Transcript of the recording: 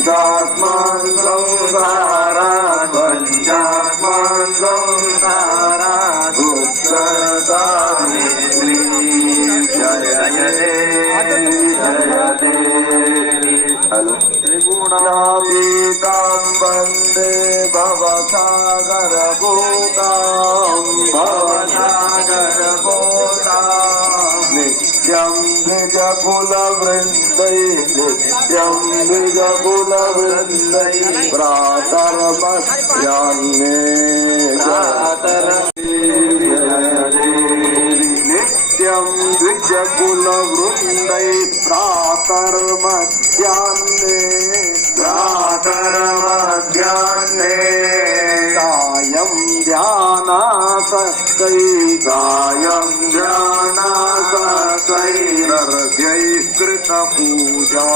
पञ्चात्मन् संसारात् पञ्चात्मन् संसारात् उत्तरतानि जयते जयते हलो त्रिगुणातीतां वन्दे भवसागरभूतां नित्यं द्विजकुलवृन्दै नित्यं द्विजकुलवृन्दै प्रातर्मध्याह्ने नित्यं द्विजकुलवृन्दै प्रातर्मध्याह्ने सायं ध्यानासक्तैर्र्घ्यैः कृतपूजा